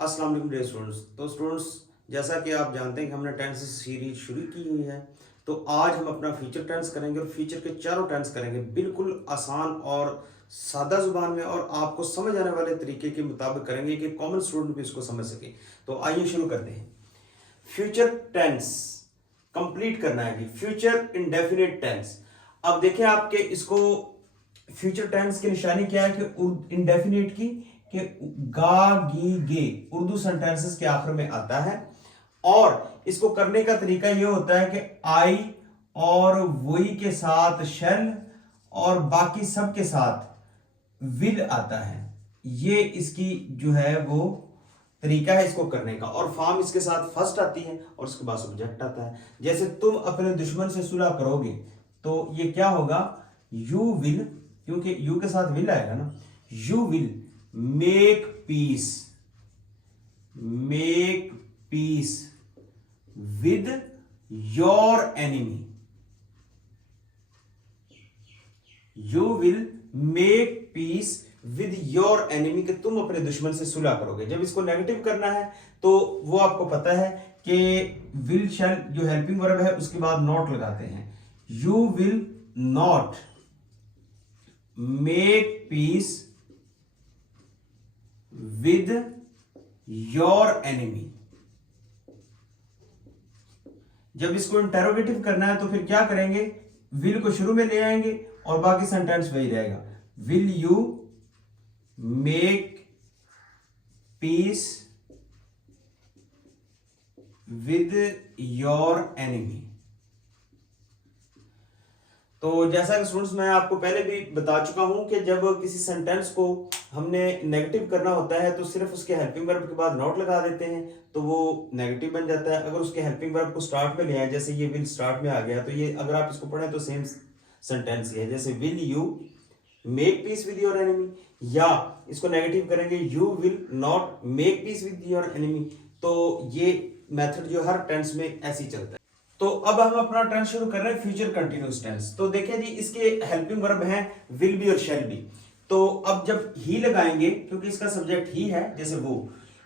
अस्सलाम वालेकुम dear students. तो स्टूडेंट्स, जैसा कि आप जानते हैं कि हमने टेंस सीरीज शुरू की हुई है, तो आज हम अपना फ्यूचर टेंस करेंगे और फ्यूचर के चारों टेंस करेंगे बिल्कुल आसान और सादा जुबान में और आपको समझ आने वाले तरीके के मुताबिक करेंगे कि कॉमन स्टूडेंट भी इसको समझ सके। तो आइए शुरू करते हैं। फ्यूचर टेंस कंप्लीट करना है जी, फ्यूचर इंडेफिनिट टेंस। अब देखें आपके इसको फ्यूचर टेंस की निशानी क्या है कि इंडेफिनिट की कि गा गी गे उर्दू सेंटेंसेस के आखिर में आता है। और इसको करने का तरीका यह होता है कि आई और वही के साथ शेल और बाकी सब के साथ विल आता है। ये इसकी जो है वो तरीका है इसको करने का। और फॉर्म इसके साथ फर्स्ट आती है और उसके बाद सब्जेक्ट आता है। जैसे तुम अपने दुश्मन से सुलह करोगे तो ये क्या होगा, यू विल, क्योंकि यू के साथ विल आएगा ना, you will make peace, make peace with your enemy, you will make peace with your enemy, कि तुम अपने दुश्मन से सुलह करोगे। जब इसको नेगेटिव करना है तो वो आपको पता है कि विल शैल जो हेल्पिंग वर्ब है उसके बाद नॉट लगाते हैं। You will not make peace with your enemy. जब इसको इंटेरोगेटिव करना है तो फिर क्या करेंगे, विल को शुरू में ले आएंगे और बाकी सेंटेंस वही रहेगा। Will you make peace with your enemy. तो जैसा कि स्टूडेंट्स मैं आपको पहले भी बता चुका हूं कि जब किसी सेंटेंस को हमने नेगेटिव करना होता है तो सिर्फ उसके हेल्पिंग वर्ब के बाद नॉट लगा देते हैं तो वो नेगेटिव बन जाता है। अगर उसके हेल्पिंग वर्ब को स्टार्ट में ले आए, जैसे ये विल स्टार्ट में आ गया, तो ये अगर आप इसको पढ़ें तो सेम सेंटेंस ही है। जैसे will you make peace with your enemy, या इसको नेगेटिव करेंगे you will not make peace with your enemy. तो ये मेथड जो हर टेंस में ऐसे ही चलता है। तो अब हम अपना टेंस शुरू कर रहे हैं फ्यूचर कंटिन्यूअस टेंस। तो देखें जी, इसके हेल्पिंग वर्ब हैं विल बी और शैल बी। तो अब जब ही लगाएंगे, क्योंकि इसका सब्जेक्ट ही है, जैसे वो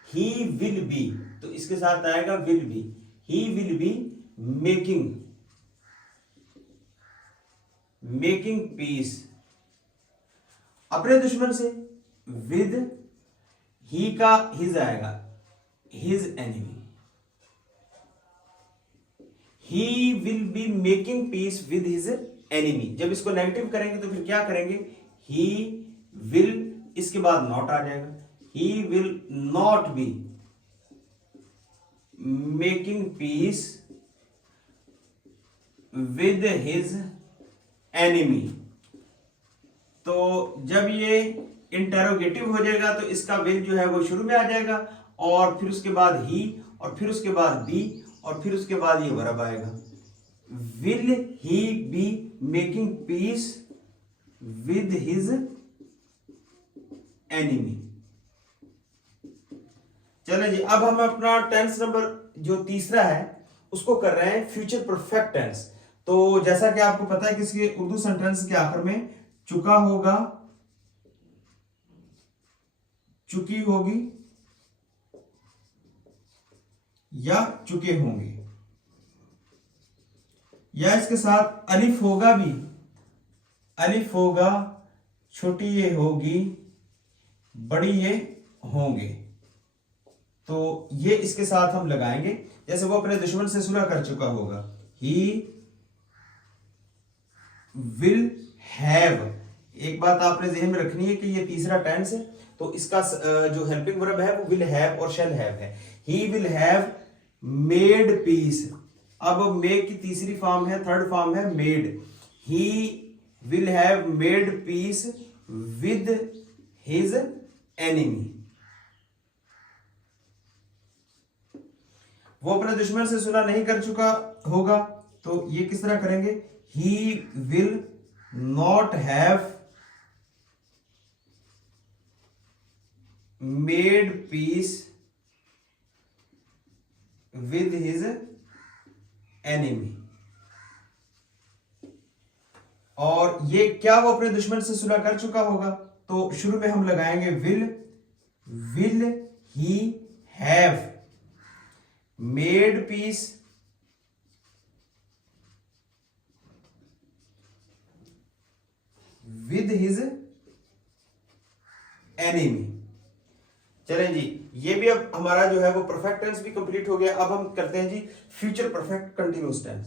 ही विल बी, तो इसके साथ आएगा will be. He will be making, making piece अपने दुश्मन से, विद ही का हिज आएगा, his enemy. He will be making peace with his enemy। जब इसको नेगेटिव करेंगे तो फिर क्या करेंगे, he will, इसके बाद नॉट आ जाएगा, he will not be making peace with his enemy। तो जब ये इंटेरोगेटिव हो जाएगा तो इसका विल जो है वो शुरू में आ जाएगा और फिर उसके बाद ही और फिर उसके बाद बी और फिर उसके बाद ये वर्ब आएगा। Will he be making peace with his enemy. चले जी, अब हम अपना टेंस नंबर जो तीसरा है उसको कर रहे हैं फ्यूचर परफेक्ट टेंस। तो जैसा कि आपको पता है कि इसके उर्दू सेंटेंस के आखिर में चुका होगा, चुकी होगी या चुके होंगे, या इसके साथ अलिफ होगा भी, अलिफ होगा, छोटी ये होगी, बड़ी ये होंगे। तो ये इसके साथ हम लगाएंगे। जैसे वो अपने दुश्मन से सुलह कर चुका होगा, ही विल हैव। एक बात आपने ज़हन में रखनी है कि ये तीसरा टेंस है तो इसका जो हेल्पिंग वर्ब है वो विल हैव और शैल हैव है। He will have made peace. अब मेक की तीसरी फॉर्म है, थर्ड फॉर्म है made. He will have made peace with his enemy. वो अपने दुश्मन से सुलह नहीं कर चुका होगा तो ये किस तरह करेंगे, ही will not have made peace with his enemy. और ये क्या वो अपने दुश्मन से सुलह कर चुका होगा, तो शुरू में हम लगाएंगे will, will he have made peace with his enemy. चलें जी, ये भी अब हमारा जो है वो परफेक्ट टेंस भी कंप्लीट हो गया। अब हम करते हैं जी फ्यूचर परफेक्ट कंटिन्यूअस टेंस।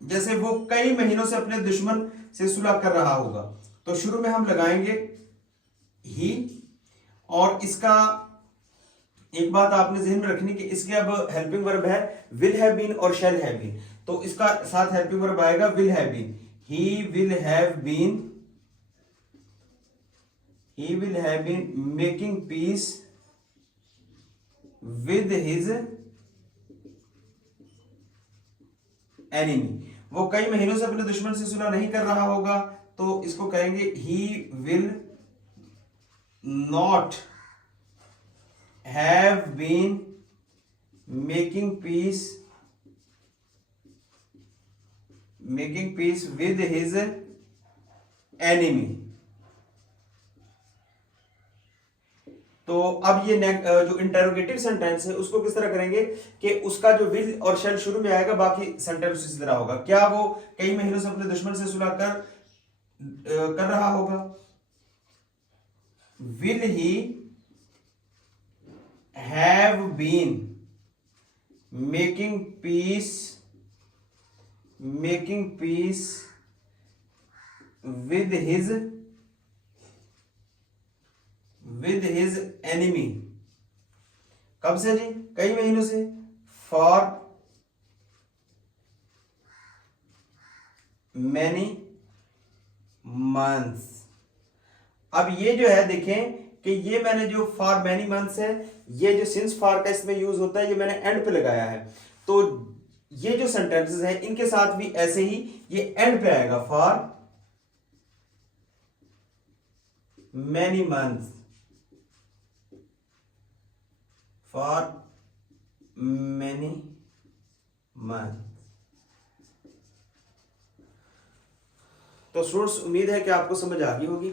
जैसे वो कई महीनों से अपने दुश्मन से सुलह कर रहा होगा, तो शुरू में हम लगाएंगे ही, और इसका एक बात आपने जहन में रखनी कि इसके अब हेल्पिंग वर्ब है विल हैव बीन और शैल हैव बीन, तो इसका साथ हेल्पिंग वर्ब आएगा will have been. He will have been making peace with his enemy. वो कई महीनों से अपने दुश्मन से सुलह नहीं कर रहा होगा, तो इसको कहेंगे he will not have been making peace with his enemy. तो अब ये जो इंटरोगेटिव सेंटेंस है उसको किस तरह करेंगे कि उसका जो विल और शैल शुरू में आएगा, बाकी सेंटेंस इसी तरह होगा। क्या वो कई महीनों से अपने दुश्मन से सुलह कर रहा होगा? Will he have been making peace with his enemy. कब से जी? कई महीनों से। For many months. अब ये जो है देखें कि ये मैंने जो फॉर मैनी मंथ्स है, ये जो सिंस फॉर का इसमें यूज होता है, ये मैंने एंड पे लगाया है। तो ये जो सेंटेंसेस हैं इनके साथ भी ऐसे ही ये एंड पे आएगा, for many months, for many month. तो स्टूडेंट्स, उम्मीद है कि आपको समझ आ गई होगी।